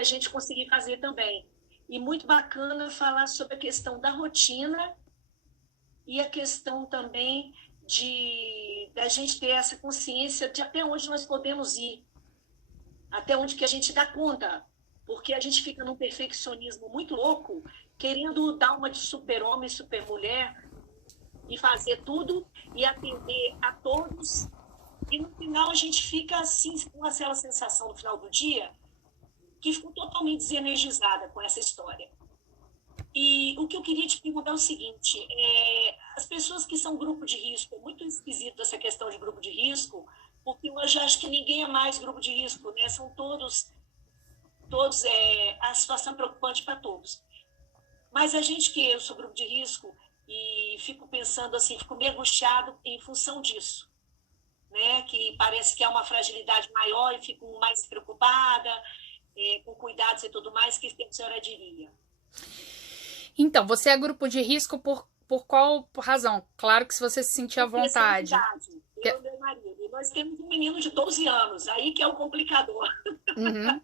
a gente conseguir fazer também. E muito bacana falar sobre a questão da rotina e a questão também da gente ter essa consciência de até onde nós podemos ir, até onde que a gente dá conta, porque a gente fica num perfeccionismo muito louco, querendo dar uma de super-homem, super-mulher, e fazer tudo, e atender a todos, e no final a gente fica assim, com aquela sensação no final do dia, que ficou totalmente desenergizada com essa história. E o que eu queria te perguntar é o seguinte, as pessoas que são grupo de risco, é muito esquisito essa questão de grupo de risco, porque eu já acho que ninguém é mais grupo de risco, né? São todos a situação é preocupante para todos. Mas a gente que eu sou grupo de risco e fico pensando assim, fico meio angustiado em função disso, né? Que parece que há uma fragilidade maior e fico mais preocupada, com cuidados e tudo mais, que a senhora diria? Então, você é grupo de risco por qual razão? Claro que se você se sentir à vontade. Eu e meu marido. E nós temos um menino de 12 anos, aí que é o complicador. Uhum.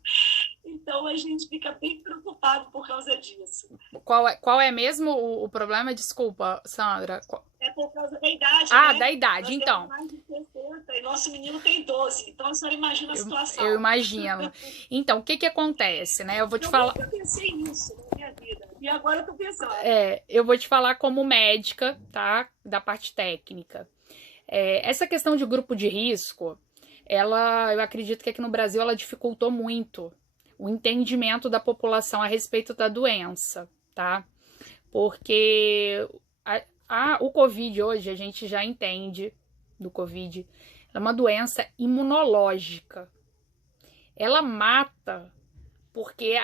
Então a gente fica bem preocupado por causa disso. Qual é mesmo o problema? Desculpa, Sandra. É por causa da idade, Ah, né? da idade, Nós então. temos mais de 60 e nosso menino tem 12. Então a senhora imagina a situação. Eu imagino. Então, o que que acontece, né? Eu vou te falar. Eu nunca pensei nisso na minha vida. E agora eu tô pensando. Eu vou te falar como médica, tá? Da parte técnica. Essa questão de grupo de risco, eu acredito que aqui no Brasil ela dificultou muito o entendimento da população a respeito da doença, tá? Porque o Covid hoje, a gente já entende do Covid, é uma doença imunológica. Ela mata porque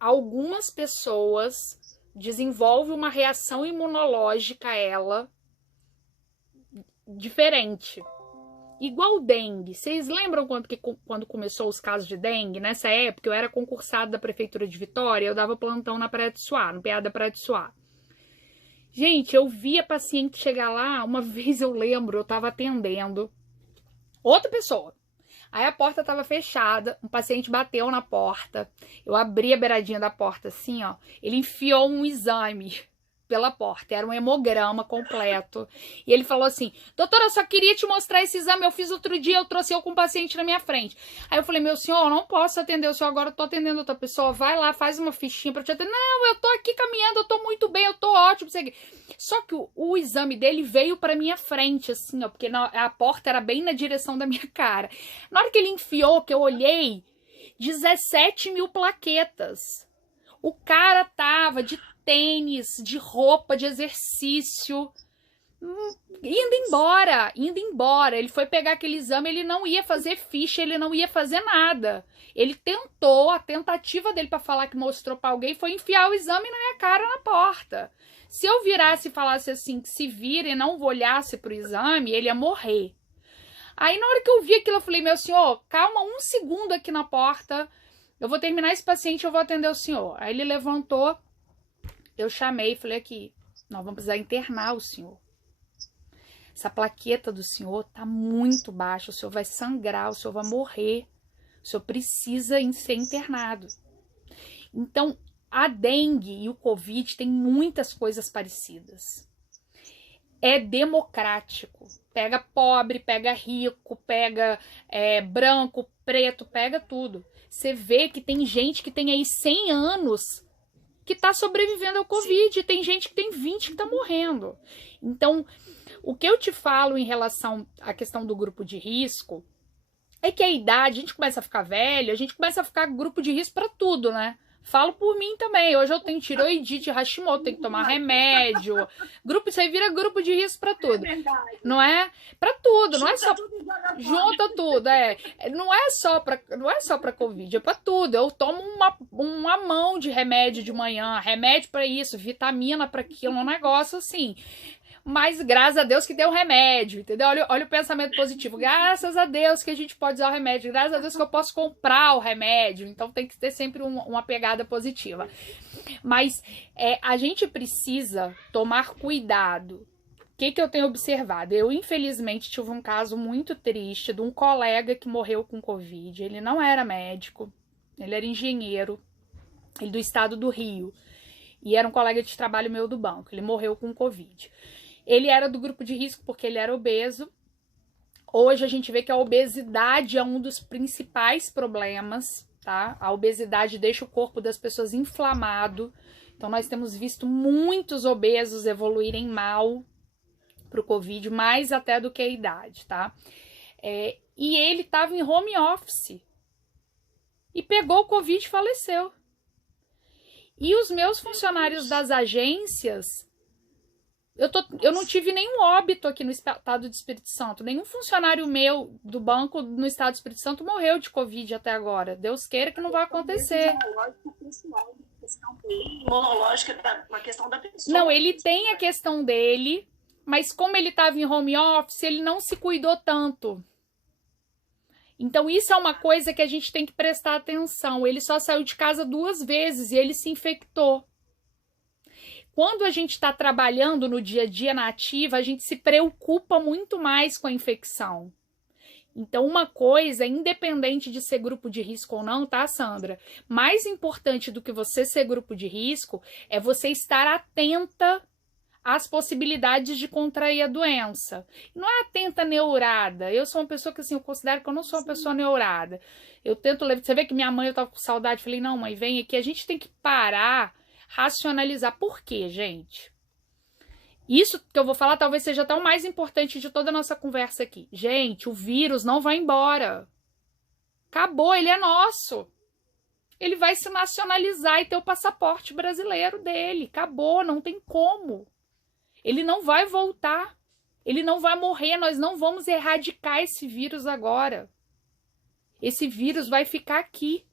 algumas pessoas desenvolvem uma reação imunológica a ela diferente. Igual o dengue. Vocês lembram quando começou os casos de dengue? Nessa época eu era concursada da Prefeitura de Vitória, eu dava plantão na Praia de Suá, no PA da Praia de Suá. Gente, eu via paciente chegar lá, uma vez eu lembro, eu tava atendendo outra pessoa. Aí a porta tava fechada, um paciente bateu na porta, eu abri a beiradinha da porta assim, ó, ele enfiou um exame pela porta, era um hemograma completo, e ele falou assim, doutora, eu só queria te mostrar esse exame, eu fiz outro dia, eu trouxe eu com um paciente na minha frente. Aí eu falei, meu senhor, eu não posso atender o senhor agora, eu tô atendendo outra pessoa, vai lá, faz uma fichinha pra te atender. Não, eu tô aqui caminhando, eu tô muito bem, eu tô ótimo. Só que o exame dele veio pra minha frente, assim, ó, porque a porta era bem na direção da minha cara. Na hora que ele enfiou, que eu olhei, 17 mil plaquetas. O cara tava de tênis, de roupa de exercício, indo embora. Ele foi pegar aquele exame, ele não ia fazer ficha, ele não ia fazer nada. Ele tentou, a tentativa dele para falar que mostrou para alguém foi enfiar o exame na minha cara na porta. Se eu virasse e falasse assim, que se vira e não olhasse pro exame, ele ia morrer. Aí na hora que eu vi aquilo, eu falei, meu senhor, calma um segundo aqui na porta, eu vou terminar esse paciente, eu vou atender o senhor. Aí ele levantou, eu chamei e falei aqui, nós vamos precisar internar o senhor. Essa plaqueta do senhor tá muito baixa, o senhor vai sangrar, o senhor vai morrer. O senhor precisa ser internado. Então, a dengue e o Covid têm muitas coisas parecidas. É democrático. Pega pobre, pega rico, pega branco, preto, pega tudo. Você vê que tem gente que tem aí 100 anos que tá sobrevivendo ao Covid. Sim. Tem gente que tem 20 que tá morrendo. Então, o que eu te falo em relação à questão do grupo de risco é que a idade, a gente começa a ficar velho, a gente começa a ficar grupo de risco para tudo, né? Falo por mim também. Hoje eu tenho tiroidite, Hashimoto, tenho que tomar remédio. Isso aí vira grupo de risco para tudo. É verdade. Não é? Para tudo, não é só junta tudo, Não é só para Covid, é para tudo. Eu tomo uma mão de remédio de manhã, remédio para isso, vitamina para aquilo, um negócio assim. Mas graças a Deus que deu remédio, entendeu? Olha o pensamento positivo. Graças a Deus que a gente pode usar o remédio. Graças a Deus que eu posso comprar o remédio. Então tem que ter sempre uma pegada positiva. Mas a gente precisa tomar cuidado. O que eu tenho observado? Eu, infelizmente, tive um caso muito triste de um colega que morreu com Covid. Ele não era médico, ele era engenheiro. ele do estado do Rio, e era um colega de trabalho meu do banco, ele morreu com Covid. Ele era do grupo de risco porque ele era obeso. Hoje a gente vê que a obesidade é um dos principais problemas, tá? A obesidade deixa o corpo das pessoas inflamado. Então nós temos visto muitos obesos evoluírem mal pro Covid, mais até do que a idade, tá? E ele estava em home office e pegou o Covid e faleceu. E os meus funcionários das agências, eu não tive nenhum óbito aqui no estado do Espírito Santo. Nenhum funcionário meu do banco no estado do Espírito Santo morreu de Covid até agora. Deus queira que não vai acontecer. Imunológica, uma questão da pessoa. Não, ele tem a questão dele, mas como ele estava em home office, ele não se cuidou tanto. Então isso é uma coisa que a gente tem que prestar atenção. Ele só saiu de casa 2 vezes e ele se infectou. Quando a gente está trabalhando no dia a dia na ativa, a gente se preocupa muito mais com a infecção. Então, uma coisa, independente de ser grupo de risco ou não, tá, Sandra? Mais importante do que você ser grupo de risco é você estar atenta às possibilidades de contrair a doença. Não é atenta neurada. Eu sou uma pessoa que, assim, eu considero que eu não sou uma pessoa neurada. Eu tento levar... Você vê que minha mãe, eu tava com saudade, falei, não, mãe, vem aqui. A gente tem que parar, racionalizar. Por quê, gente? Isso que eu vou falar talvez seja até o mais importante de toda a nossa conversa aqui. Gente, o vírus não vai embora. Acabou, ele é nosso. Ele vai se nacionalizar e ter o passaporte brasileiro dele. Acabou, não tem como. Ele não vai voltar. Ele não vai morrer. Nós não vamos erradicar esse vírus agora. Esse vírus vai ficar aqui.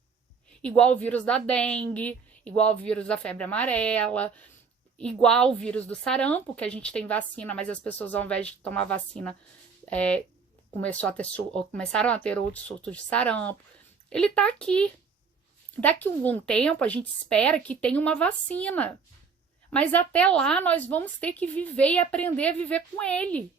Igual o vírus da dengue, igual o vírus da febre amarela, igual o vírus do sarampo, que a gente tem vacina, mas as pessoas, ao invés de tomar vacina, começaram a ter outros surtos de sarampo. Ele tá aqui. Daqui a algum tempo, a gente espera que tenha uma vacina. Mas até lá, nós vamos ter que viver e aprender a viver com ele.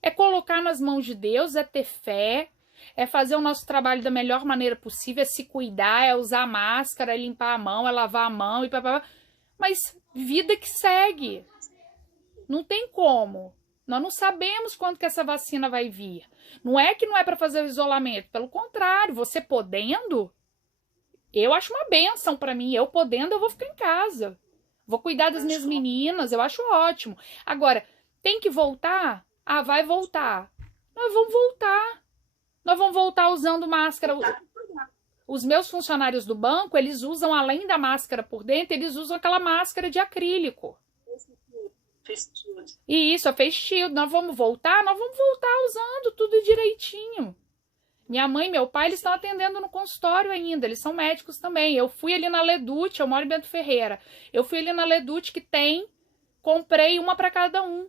É colocar nas mãos de Deus, é ter fé, é fazer o nosso trabalho da melhor maneira possível, é se cuidar, é usar máscara, é limpar a mão, é lavar a mão e papapá. Mas vida que segue. Não tem como. Nós não sabemos quando que essa vacina vai vir. Não é que não é para fazer o isolamento. Pelo contrário, você podendo, eu acho uma bênção para mim. Eu podendo, eu vou ficar em casa. Vou cuidar das minhas meninas, eu acho ótimo. Agora, tem que voltar? Ah, vai voltar. Nós vamos voltar. Nós vamos voltar usando máscara. Os meus funcionários do banco, eles usam, além da máscara por dentro, eles usam aquela máscara de acrílico. E isso, a face shield. Nós vamos voltar usando tudo direitinho. Minha mãe e meu pai, eles estão atendendo no consultório ainda, eles são médicos também. Eu fui ali na Ledute, eu moro em Bento Ferreira. Eu fui ali na Ledute que comprei uma para cada um.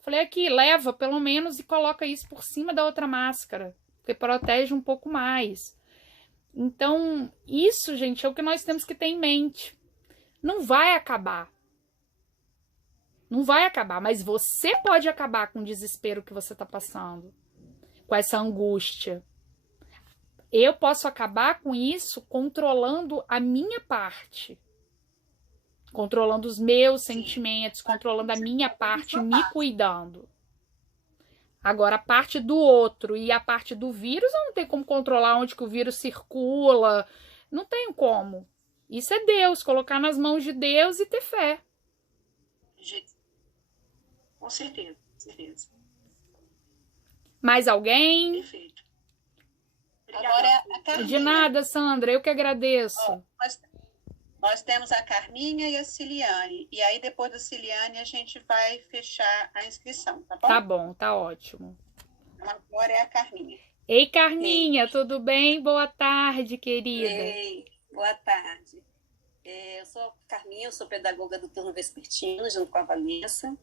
Falei aqui, leva pelo menos e coloca isso por cima da outra máscara, porque protege um pouco mais. Então, isso, gente, é o que nós temos que ter em mente. Não vai acabar. Não vai acabar, mas você pode acabar com o desespero que você está passando, com essa angústia. Eu posso acabar com isso controlando a minha parte, controlando os meus sentimentos, controlando a minha parte, me cuidando. Agora, a parte do outro e a parte do vírus, eu não tenho como controlar onde que o vírus circula. Não tenho como. Isso é Deus, colocar nas mãos de Deus e ter fé. Com certeza, com certeza. Mais alguém? Perfeito. Agora, a Carminha. De nada, Sandra, eu que agradeço. Ó, nós temos a Carminha e a Ciliane. E aí, depois da Ciliane, a gente vai fechar a inscrição, tá bom? Tá bom, tá ótimo. Agora é a Carminha. Ei, Carminha, tudo bem? Boa tarde, querida. Ei, boa tarde. Eu sou Carminha, eu sou pedagoga do turno vespertino, junto com a Vanessa.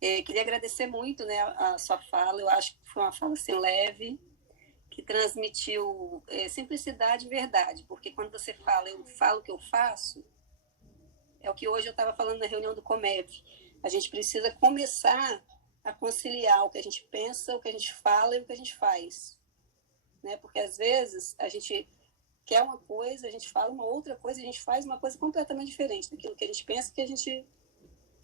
Queria agradecer muito, né, a sua fala. Eu acho que foi uma fala assim, leve, que transmitiu simplicidade e verdade, porque quando você fala, eu falo o que eu faço, é o que hoje eu estava falando na reunião do Comep. A gente precisa começar a conciliar o que a gente pensa, o que a gente fala e o que a gente faz, né? Porque às vezes a gente quer uma coisa, a gente fala uma outra coisa, a gente faz uma coisa completamente diferente daquilo que a gente pensa que a gente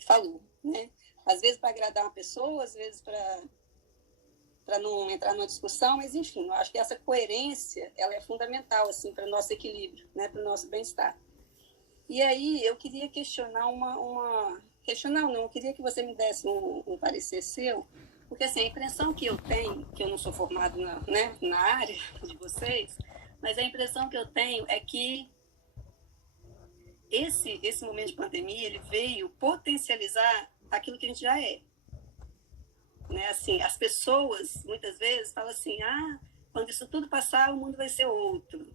falou, né? Às vezes para agradar uma pessoa, às vezes para não entrar numa discussão, mas enfim, eu acho que essa coerência, ela é fundamental, assim, para o nosso equilíbrio, né? Para o nosso bem-estar. E aí eu queria questionar questionar não, eu queria que você me desse um parecer seu, porque assim, a impressão que eu tenho, que eu não sou formado na área de vocês, mas a impressão que eu tenho é que esse momento de pandemia, ele veio potencializar aquilo que a gente já é. Né? Assim, as pessoas, muitas vezes, falam assim, quando isso tudo passar, o mundo vai ser outro.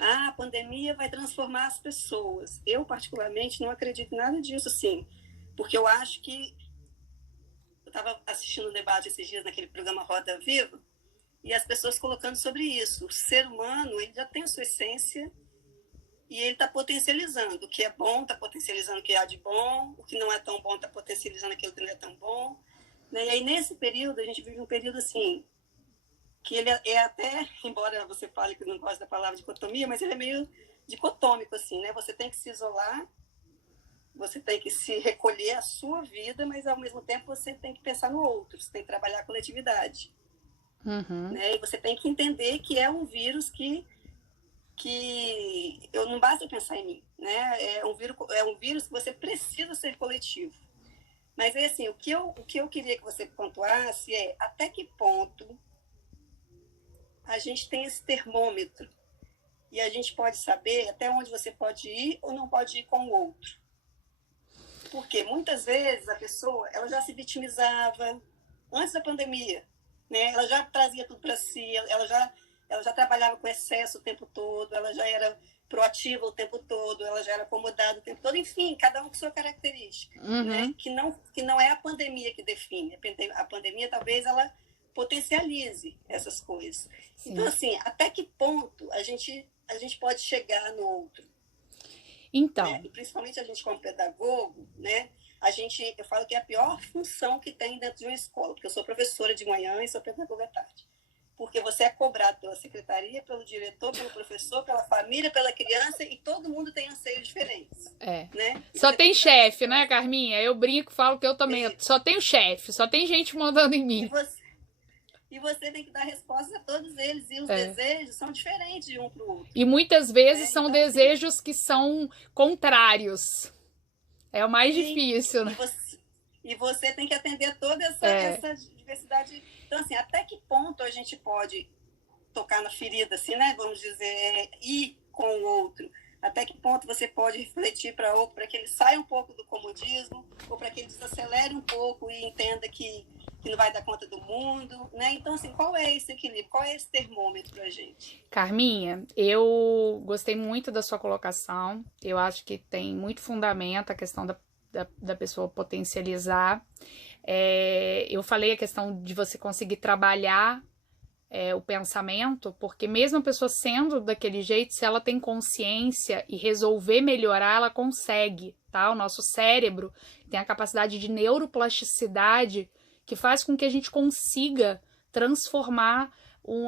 A pandemia vai transformar as pessoas. Eu, particularmente, não acredito em nada disso, sim, porque eu acho que... Eu estava assistindo um debate esses dias naquele programa Roda Viva, e as pessoas colocando sobre isso. O ser humano, ele já tem a sua essência e ele está potencializando. O que é bom está potencializando o que há de bom, o que não é tão bom está potencializando aquilo que não é tão bom. Né? E aí, nesse período, a gente vive um período assim, que ele é até, embora você fale que não gosta da palavra dicotomia, mas ele é meio dicotômico, assim, né? Você tem que se isolar, você tem que se recolher a sua vida, mas ao mesmo tempo você tem que pensar no outro, você tem que trabalhar a coletividade. Uhum. Né? E você tem que entender que é um vírus que eu não basta pensar em mim, né? É um vírus que você precisa ser coletivo. Mas é assim, o que eu queria que você pontuasse é até que ponto a gente tem esse termômetro e a gente pode saber até onde você pode ir ou não pode ir com o outro. Porque muitas vezes a pessoa, ela já se vitimizava antes da pandemia, né? Ela já trazia tudo para si, ela já trabalhava com excesso o tempo todo, ela já era proativa o tempo todo, ela já era acomodada o tempo todo, enfim, cada um com sua característica, né? Que não é a pandemia que define. A pandemia talvez ela potencialize essas coisas. Sim. Então, assim, até que ponto a gente pode chegar no outro? Então. Né? E principalmente a gente como pedagogo, né? Eu falo que é a pior função que tem dentro de uma escola, porque eu sou professora de manhã e sou pedagoga à tarde. Porque você é cobrado pela secretaria, pelo diretor, pelo professor, pela família, pela criança, e todo mundo tem anseios diferentes. Né? Só tem chefe, né, Carminha? Eu brinco, falo que eu também só tenho chefe, só tem gente mandando em mim. E você tem que dar resposta a todos eles. E os desejos são diferentes de um para o outro. E muitas vezes são então, desejos assim, que são contrários. É o mais difícil, né? E você tem que atender toda essa diversidade. Então, assim, até que ponto a gente pode tocar na ferida, assim, né? Vamos dizer, ir com o outro. Até que ponto você pode refletir para outro, para que ele saia um pouco do comodismo, ou para que ele desacelere um pouco e entenda que não vai dar conta do mundo, né? Então, assim, qual é esse equilíbrio? Qual é esse termômetro pra gente? Carminha, eu gostei muito da sua colocação. Eu acho que tem muito fundamento a questão da pessoa potencializar. Eu falei a questão de você conseguir trabalhar o pensamento, porque mesmo a pessoa sendo daquele jeito, se ela tem consciência e resolver melhorar, ela consegue, tá? O nosso cérebro tem a capacidade de neuroplasticidade que faz com que a gente consiga transformar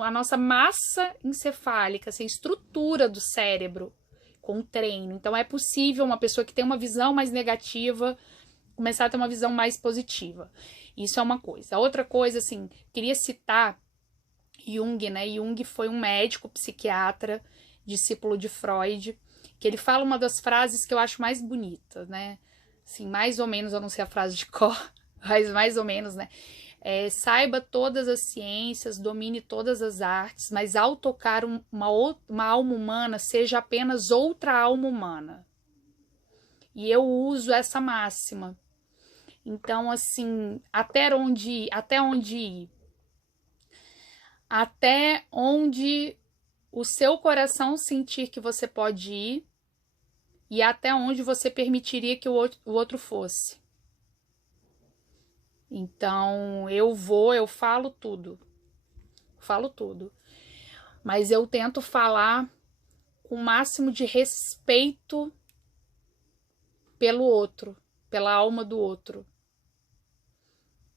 a nossa massa encefálica, assim, a estrutura do cérebro com treino. Então é possível uma pessoa que tem uma visão mais negativa começar a ter uma visão mais positiva. Isso é uma coisa. Outra coisa, assim, queria citar Jung, né? Jung foi um médico psiquiatra, discípulo de Freud, que ele fala uma das frases que eu acho mais bonitas, né? Assim, mais ou menos, eu não sei a frase de cor, mas mais ou menos, né? Saiba todas as ciências, domine todas as artes, mas ao tocar uma alma humana, seja apenas outra alma humana. E eu uso essa máxima. Então, assim, até onde ir? Até onde o seu coração sentir que você pode ir e até onde você permitiria que o outro fosse. Então, eu falo tudo. Mas eu tento falar com o máximo de respeito pelo outro, pela alma do outro.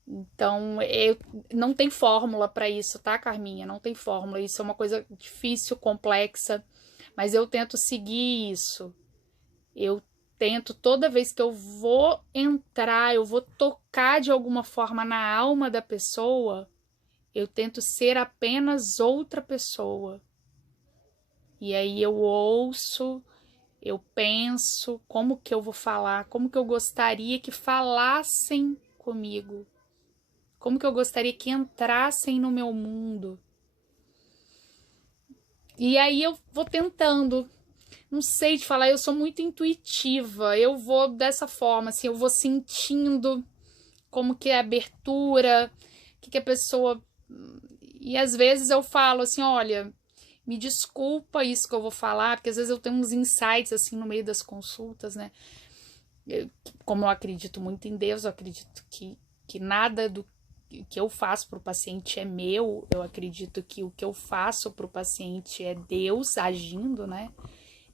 Então, não tem fórmula para isso, tá, Carminha? Não tem fórmula. Isso é uma coisa difícil, complexa. Mas eu tento seguir isso. Eu tento, toda vez que eu vou entrar, eu vou tocar de alguma forma na alma da pessoa, eu tento ser apenas outra pessoa. E aí eu ouço, eu penso como que eu vou falar, como que eu gostaria que falassem comigo, como que eu gostaria que entrassem no meu mundo. E aí eu vou tentando. Não sei te falar, eu sou muito intuitiva, eu vou dessa forma, assim, eu vou sentindo como que é a abertura, o que a pessoa... E às vezes eu falo assim, olha, me desculpa isso que eu vou falar, porque às vezes eu tenho uns insights, assim, no meio das consultas, né? Como eu acredito muito em Deus, eu acredito que nada do que eu faço para o paciente é meu, eu acredito que o que eu faço para o paciente é Deus agindo, né?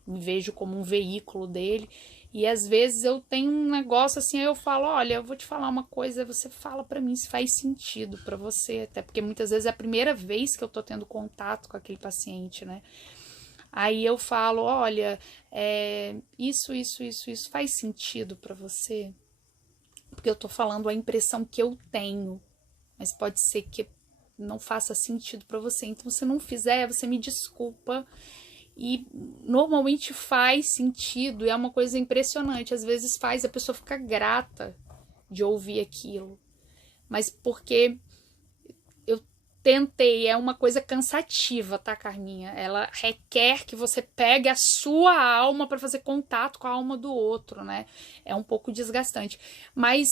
Me vejo como um veículo dele, e às vezes eu tenho um negócio assim, aí eu falo, olha, eu vou te falar uma coisa, você fala pra mim se faz sentido pra você, até porque muitas vezes é a primeira vez que eu tô tendo contato com aquele paciente, né? Aí eu falo, olha, isso faz sentido pra você? Porque eu tô falando a impressão que eu tenho, mas pode ser que não faça sentido pra você, então se não fizer, você me desculpa. E normalmente faz sentido, e é uma coisa impressionante, às vezes faz a pessoa ficar grata de ouvir aquilo, mas porque eu tentei, é uma coisa cansativa, tá, Carminha? Ela requer que você pegue a sua alma para fazer contato com a alma do outro, né? É um pouco desgastante, mas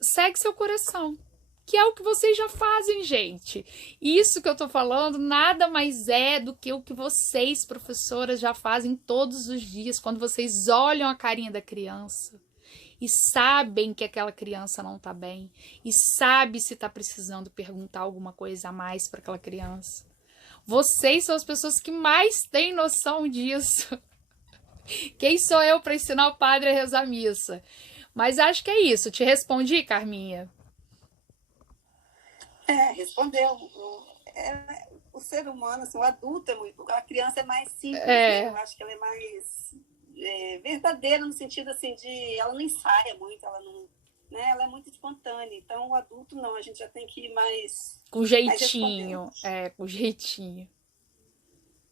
segue seu coração, que é o que vocês já fazem, gente. Isso que eu tô falando nada mais é do que o que vocês, professoras, já fazem todos os dias, quando vocês olham a carinha da criança e sabem que aquela criança não tá bem, e sabe se tá precisando perguntar alguma coisa a mais para aquela criança. Vocês são as pessoas que mais têm noção disso. Quem sou eu para ensinar o padre a rezar a missa? Mas acho que é isso. Te respondi, Carminha? Respondeu. O ser humano, assim, o adulto é muito... A criança é mais simples, né? Eu acho que ela é mais verdadeira no sentido, assim, de... Ela não ensaia muito, ela não... Né? Ela é muito espontânea. Então, o adulto não, a gente já tem que ir mais... Com jeitinho. Com jeitinho.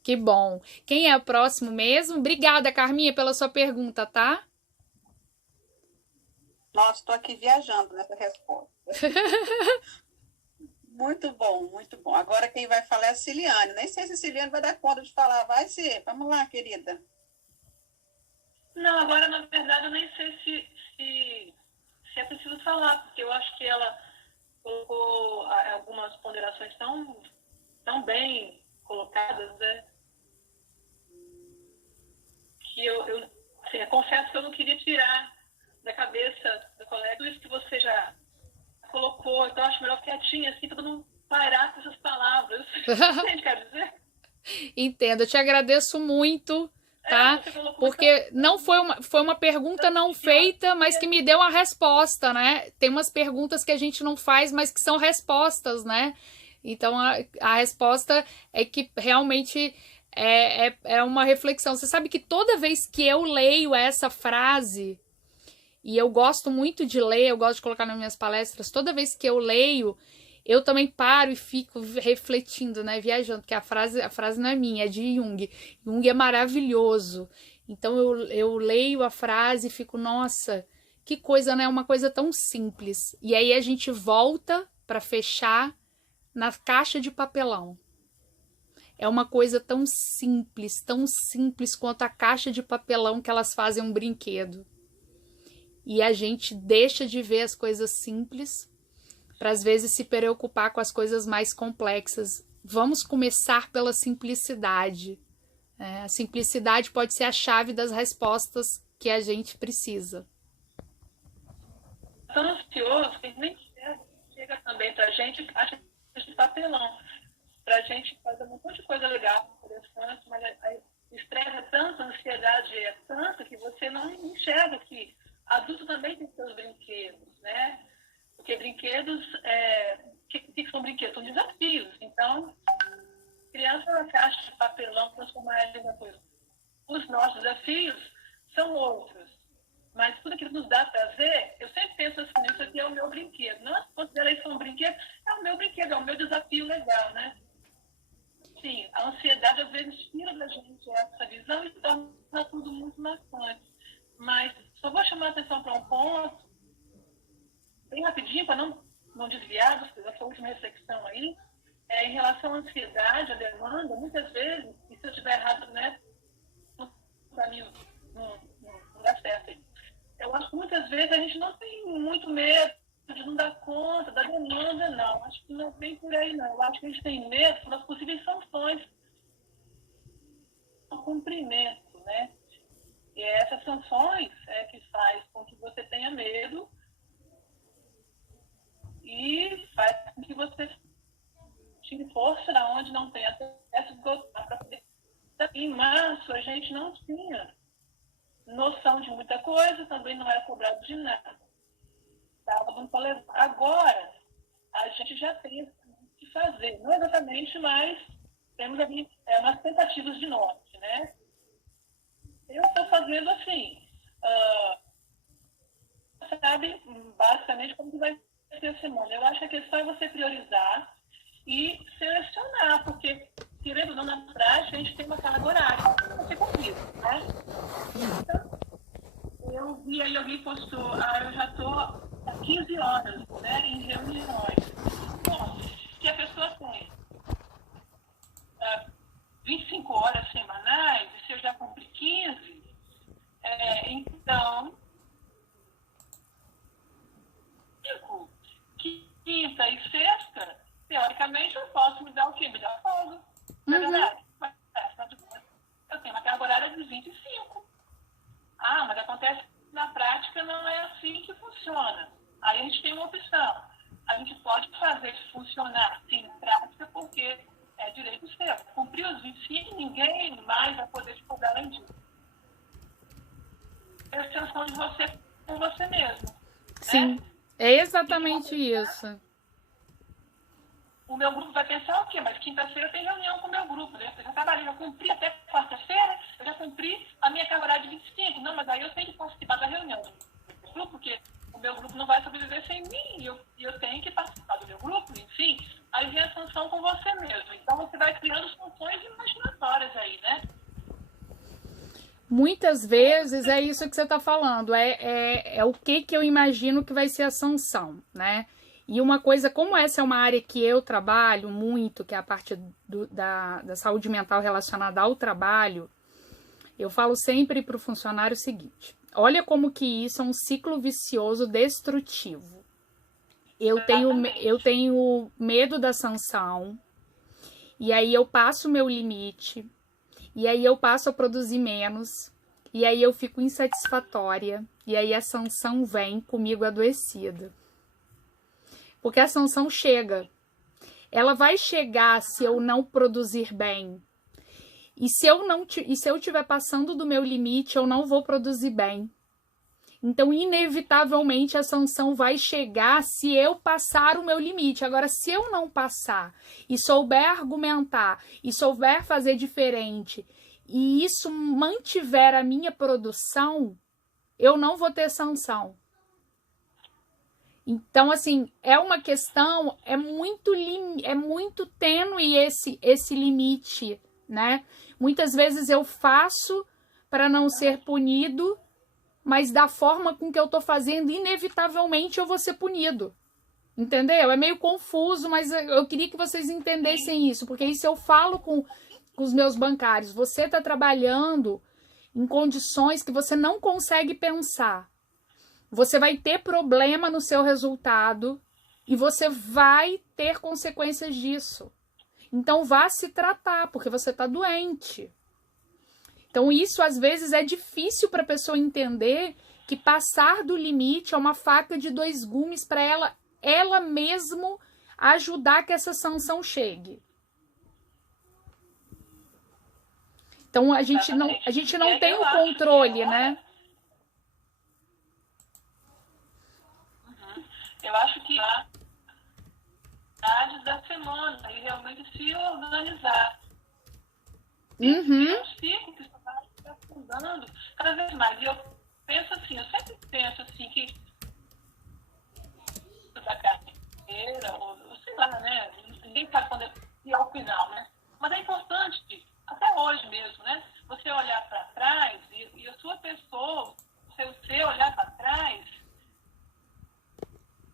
Que bom. Quem é o próximo mesmo? Obrigada, Carminha, pela sua pergunta, tá? Nossa, estou aqui viajando nessa resposta. Muito bom, muito bom. Agora quem vai falar é a Ciliane. Nem sei se a Ciliane vai dar conta de falar. Vai ser. Vamos lá, querida. Não, agora, na verdade, eu nem sei se é preciso falar, porque eu acho que ela colocou algumas ponderações tão bem colocadas, né? Que eu confesso que eu não queria tirar da cabeça do colega tudo isso que você já colocou, então eu acho melhor quietinha, assim, para não parar com essas palavras. Entende, quero dizer? Entendo, eu te agradeço muito, tá? Porque não foi uma pergunta não feita, mas que me deu uma resposta, né? Tem umas perguntas que a gente não faz, mas que são respostas, né? Então a resposta é que realmente é uma reflexão. Você sabe que toda vez que eu leio essa frase, e eu gosto muito de ler, eu gosto de colocar nas minhas palestras, toda vez que eu leio, eu também paro e fico refletindo, né, viajando, porque a frase não é minha, é de Jung. Jung é maravilhoso. Então eu leio a frase e fico, nossa, que coisa, né, uma coisa tão simples. E aí a gente volta para fechar na caixa de papelão. É uma coisa tão simples quanto a caixa de papelão que elas fazem um brinquedo. E a gente deixa de ver as coisas simples para às vezes se preocupar com as coisas mais complexas. Vamos começar pela simplicidade. A simplicidade pode ser a chave das respostas que a gente precisa. Tão ansioso que nem chega também para a gente caixa de papelão. Para a gente fazer um monte de coisa legal, interessante, mas o estresse é tanto, a ansiedade é tanto que você não enxerga que adulto também tem seus brinquedos, né? Porque brinquedos, o que são brinquedos? São desafios. Então, criança é uma caixa de papelão, transformar ela em uma coisa. Os nossos desafios são outros. Mas tudo aquilo que nos dá prazer, eu sempre penso assim, isso aqui é o meu brinquedo. Não considero isso um brinquedo, é o meu brinquedo, é o meu desafio legal, né? Sim, a ansiedade às vezes tira da gente essa visão e torna tudo muito maçante. Mas só vou chamar a atenção para um ponto, bem rapidinho, para não desviar dessa última reflexão aí, em relação à ansiedade, à demanda, muitas vezes, e se eu estiver errado, né, no caminho não dá certo aí. Eu acho que muitas vezes a gente não tem muito medo de não dar conta da demanda, não. Acho que não é bem por aí, não. Eu acho que a gente tem medo das possíveis sanções do cumprimento, né? E essas sanções é que faz com que você tenha medo e faz com que você tire força da onde não tem até se esgotar para poder. Em março, a gente não tinha noção de muita coisa, também não era cobrado de nada. Estava dando para levar. Agora, a gente já tem o que fazer. Não exatamente, mas temos ali umas tentativas de norte, né? Eu estou fazendo assim, sabe, basicamente, como que vai ser a semana. Eu acho que a questão é você priorizar e selecionar, porque, querendo ou não, na prática, a gente tem uma carga horária para ser cumprida, né? Então, eu vi aí, alguém postou, eu já estou há 15 horas, né, em reuniões. Bom, se a pessoa tem 25 horas semanais, e se eu já cumpri 15, então, quinta e sexta, teoricamente, eu posso me dar o quê? Me dar folga. Não é verdade? Mas, eu tenho uma carga horária de 25. Mas acontece que na prática não é assim que funciona. Aí a gente tem uma opção. A gente pode fazer funcionar sim na prática, porque é direito seu. Cumprir os 25, ninguém mais vai poder te cobrar além disso. É a extensão de você com você mesmo. Sim, né? É exatamente isso. O meu grupo vai pensar o quê? Mas quinta-feira tem reunião com o meu grupo, né? Eu já trabalhei, já cumpri até quarta-feira, eu já cumpri a minha carga horária de 25. Não, mas aí eu tenho que participar da reunião do grupo, porque o meu grupo não vai sobreviver sem mim, e eu tenho que participar do meu grupo, enfim. Aí vem a sanção com você mesmo. Então você vai criando sanções imaginatórias aí, né? Muitas vezes é isso que você está falando, é o que eu imagino que vai ser a sanção, né? E uma coisa, como essa é uma área que eu trabalho muito, que é a parte da saúde mental relacionada ao trabalho, eu falo sempre para o funcionário o seguinte: olha como que isso é um ciclo vicioso destrutivo. Eu tenho medo da sanção, e aí eu passo o meu limite, e aí eu passo a produzir menos, e aí eu fico insatisfatória, e aí a sanção vem comigo adoecida. Porque a sanção chega. Ela vai chegar se eu não produzir bem. E se eu estiver passando do meu limite, eu não vou produzir bem. Então, inevitavelmente, a sanção vai chegar se eu passar o meu limite. Agora, se eu não passar e souber argumentar e souber fazer diferente e isso mantiver a minha produção, eu não vou ter sanção. Então, assim, é uma questão, é muito tênue esse limite, né? Muitas vezes eu faço para não ser punido, mas da forma com que eu tô fazendo, inevitavelmente eu vou ser punido. Entendeu? É meio confuso, mas eu queria que vocês entendessem isso, porque isso eu falo com os meus bancários. Você está trabalhando em condições que você não consegue pensar. Você vai ter problema no seu resultado e você vai ter consequências disso. Então, vá se tratar, porque você está doente. Então, isso às vezes é difícil para a pessoa entender que passar do limite é uma faca de dois gumes para ela mesmo ajudar que essa sanção chegue. Então, a gente não tem o controle, né? Eu acho que a da semana e realmente se organizar. É um ciclo que está se afundando cada vez mais. E eu penso assim, eu sempre penso assim que da carreira, ou sei lá, né? Ninguém sabe quando é o final, né? Mas é importante, até hoje mesmo, né? Você olhar para trás e a sua pessoa, você olhar para trás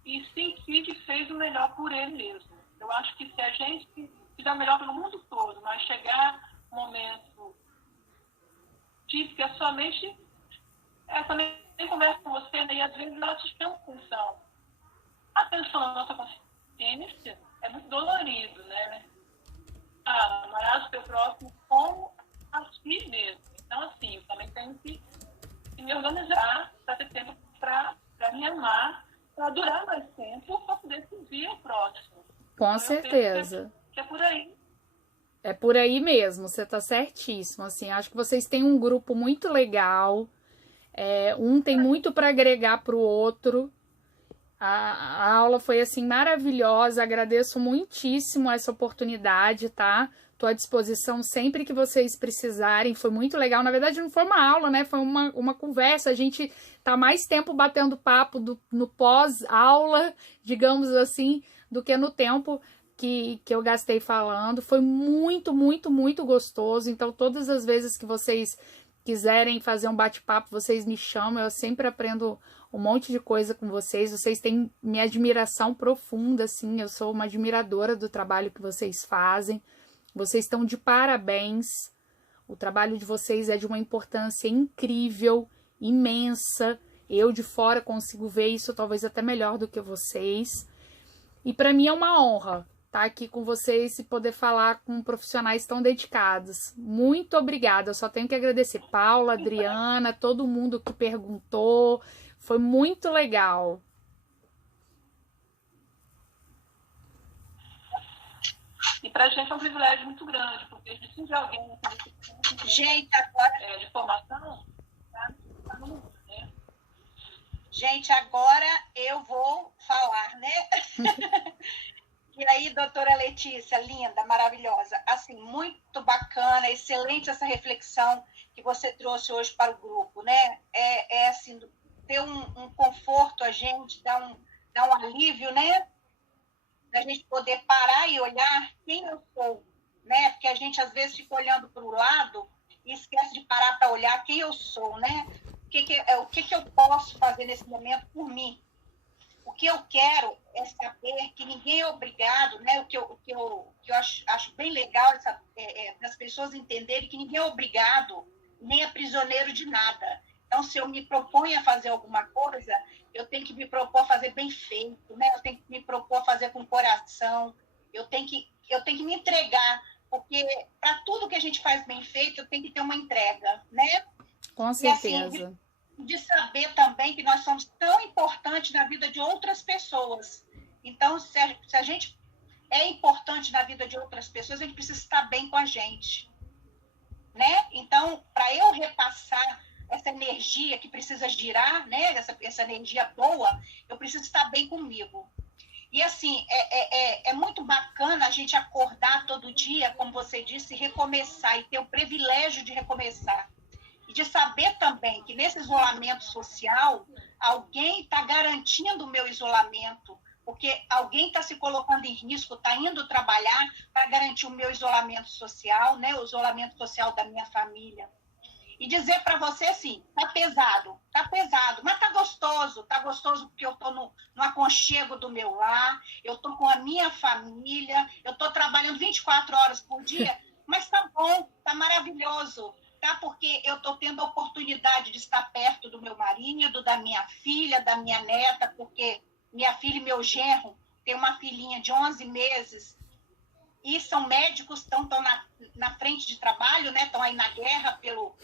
e sentir que fez o melhor por ele mesmo. Eu acho que se a gente fizer o melhor pelo mundo todo, mas chegar um momento típico, é somente também conversa com você, né? E às vezes ela te chama atenção. A atenção na nossa consciência é muito dolorido, né? Amarás o teu próximo como a si mesmo. Então, assim, eu também tenho que me organizar para ter tempo para me amar, para durar mais tempo, para poder servir o próximo. Com então, certeza. Que é por aí. É por aí mesmo, você tá certíssimo. Assim, acho que vocês têm um grupo muito legal. Um tem muito para agregar para o outro. A aula foi assim maravilhosa, agradeço muitíssimo essa oportunidade, tá? Tô à disposição sempre que vocês precisarem, foi muito legal. Na verdade não foi uma aula, né? Foi uma conversa, a gente tá mais tempo batendo papo no pós-aula, digamos assim, do que no tempo que eu gastei falando. Foi muito, muito, muito gostoso, então todas as vezes que vocês quiserem fazer um bate-papo, vocês me chamam, eu sempre aprendo um monte de coisa com vocês. Vocês têm minha admiração profunda, assim, eu sou uma admiradora do trabalho que vocês fazem. Vocês estão de parabéns. O trabalho de vocês é de uma importância incrível, imensa. Eu de fora consigo ver isso talvez até melhor do que vocês. E para mim é uma honra estar aqui com vocês e poder falar com profissionais tão dedicados. Muito obrigada. Eu só tenho que agradecer Paula, Adriana, todo mundo que perguntou. Foi muito legal. E para a gente é um privilégio muito grande, porque a gente precisa de alguém Gente, agora... de formação, tá no mundo, né? Gente, agora eu vou falar, né? E aí, doutora Letícia, linda, maravilhosa, assim, muito bacana, excelente essa reflexão que você trouxe hoje para o grupo, né? Assim, ter um conforto a gente, dar um alívio, né? Da gente poder parar e olhar quem eu sou, né? Porque a gente, às vezes, fica olhando para o lado e esquece de parar para olhar quem eu sou, né? O que eu posso fazer nesse momento por mim? O que eu quero é saber que ninguém é obrigado, né? O que eu acho bem legal para as pessoas entenderem que ninguém é obrigado, nem é prisioneiro de nada. Então, se eu me proponho a fazer alguma coisa, eu tenho que me propor a fazer bem feito, né? Eu tenho que me propor a fazer com coração, eu tenho que me entregar, porque para tudo que a gente faz bem feito, eu tenho que ter uma entrega, né? Com certeza. E, assim, de saber também que nós somos tão importantes na vida de outras pessoas. Então, se a gente é importante na vida de outras pessoas, a gente precisa estar bem com a gente, né? Então, para eu repassar essa energia que precisa girar, né? Essa energia boa, eu preciso estar bem comigo. E, assim, é muito bacana a gente acordar todo dia, como você disse, e recomeçar, e ter o privilégio de recomeçar. E de saber também que nesse isolamento social, alguém está garantindo o meu isolamento, porque alguém está se colocando em risco, está indo trabalhar para garantir o meu isolamento social, né? O isolamento social da minha família. E dizer para você assim, tá pesado, mas tá gostoso porque eu estou no aconchego do meu lar, eu estou com a minha família, eu estou trabalhando 24 horas por dia, mas tá bom, tá maravilhoso, tá? Porque eu estou tendo a oportunidade de estar perto do meu marido, da minha filha, da minha neta, porque minha filha e meu genro tem uma filhinha de 11 meses, e são médicos, estão na frente de trabalho, né? Estão aí na guerra pelo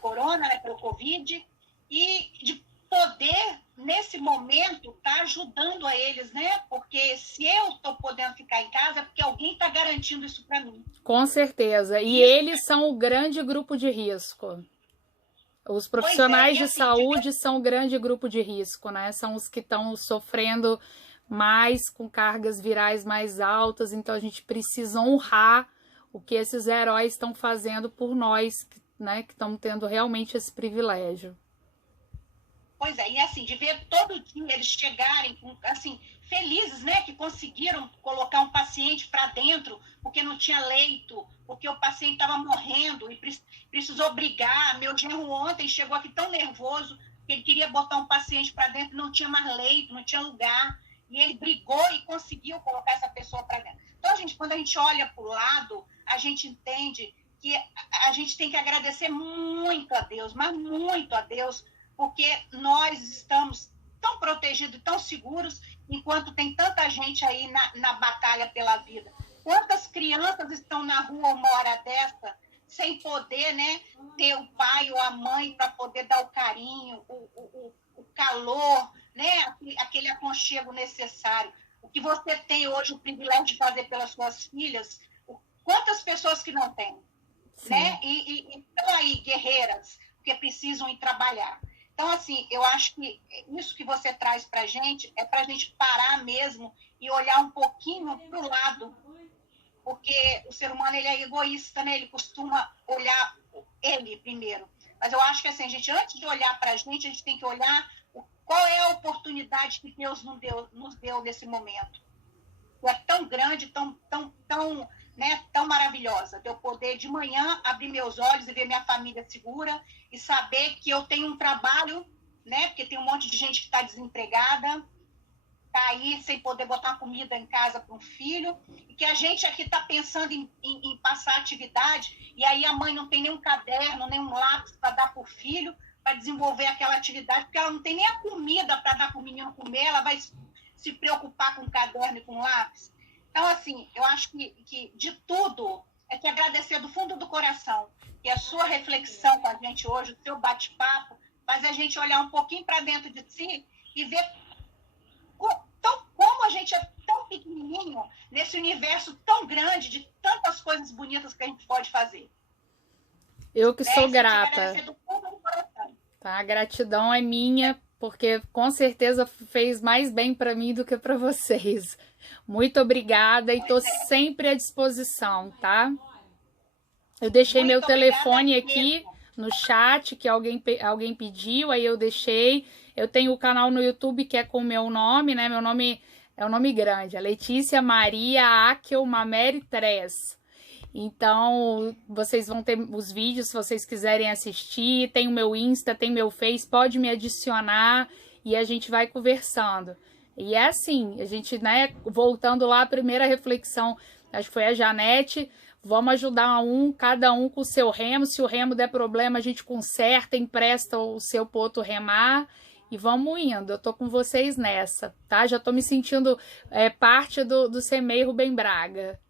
corona, né? Pelo Covid, e de poder, nesse momento, estar ajudando a eles, né? Porque se eu estou podendo ficar em casa, é porque alguém está garantindo isso para mim. Com certeza. E eles são o grande grupo de risco. Os profissionais de saúde são o grande grupo de risco, né? São os que estão sofrendo mais, com cargas virais mais altas, então a gente precisa honrar o que esses heróis estão fazendo por nós, né, que estamos tendo realmente esse privilégio. Pois é, e assim, de ver todo dia eles chegarem, assim, felizes, né, que conseguiram colocar um paciente para dentro, porque não tinha leito, porque o paciente estava morrendo e precisou brigar. Meu genro ontem chegou aqui tão nervoso que ele queria botar um paciente para dentro, não tinha mais leito, não tinha lugar, e ele brigou e conseguiu colocar essa pessoa para dentro. Então, quando a gente olha para o lado, a gente entende que a gente tem que agradecer muito a Deus, mas muito a Deus, porque nós estamos tão protegidos, tão seguros, enquanto tem tanta gente aí na batalha pela vida. Quantas crianças estão na rua uma hora dessa, sem poder, né, ter o pai ou a mãe para poder dar o carinho, o calor, né, aquele aconchego necessário. O que você tem hoje o privilégio de fazer pelas suas filhas, quantas pessoas que não têm, né? E estão aí guerreiras, porque precisam ir trabalhar. Então, assim, eu acho que isso que você traz para a gente é para a gente parar mesmo e olhar um pouquinho para o lado, porque o ser humano ele é egoísta, né? Ele costuma olhar ele primeiro. Mas eu acho que, assim, antes de olhar para a gente tem que olhar qual é a oportunidade que Deus nos deu nesse momento. É tão grande, tão maravilhosa, de eu poder de manhã abrir meus olhos e ver minha família segura e saber que eu tenho um trabalho, né? Porque tem um monte de gente que está desempregada, está aí sem poder botar comida em casa para um filho, e que a gente aqui está pensando em passar atividade, e aí a mãe não tem nenhum caderno, nenhum lápis para dar para o filho, para desenvolver aquela atividade, porque ela não tem nem a comida para dar para o menino comer, ela vai se preocupar com caderno e com lápis. Então, assim, eu acho que de tudo é que agradecer do fundo do coração. E a sua reflexão com a gente hoje, o seu bate-papo, faz a gente olhar um pouquinho para dentro de si e ver como a gente é tão pequenininho nesse universo tão grande de tantas coisas bonitas que a gente pode fazer. Eu que sou grata. Agradecer do fundo do coração. Tá? A gratidão é minha, porque com certeza fez mais bem para mim do que para vocês. Muito obrigada e estou sempre à disposição, tá? Eu deixei meu telefone aqui no chat, que alguém pediu, aí eu deixei. Eu tenho o canal no YouTube que é com o meu nome, né? Meu nome é um nome grande, é Letícia Maria Akel Mameri Tres. Então, vocês vão ter os vídeos se vocês quiserem assistir. Tem o meu Insta, tem meu Face, pode me adicionar e a gente vai conversando. E é assim, a gente, né, voltando lá à primeira reflexão, acho que foi a Janete, vamos ajudar cada um com o seu remo. Se o remo der problema, a gente conserta, empresta o seu pro outro remar e vamos indo. Eu tô com vocês nessa, tá? Já tô me sentindo parte do CEMEI Rubem Braga.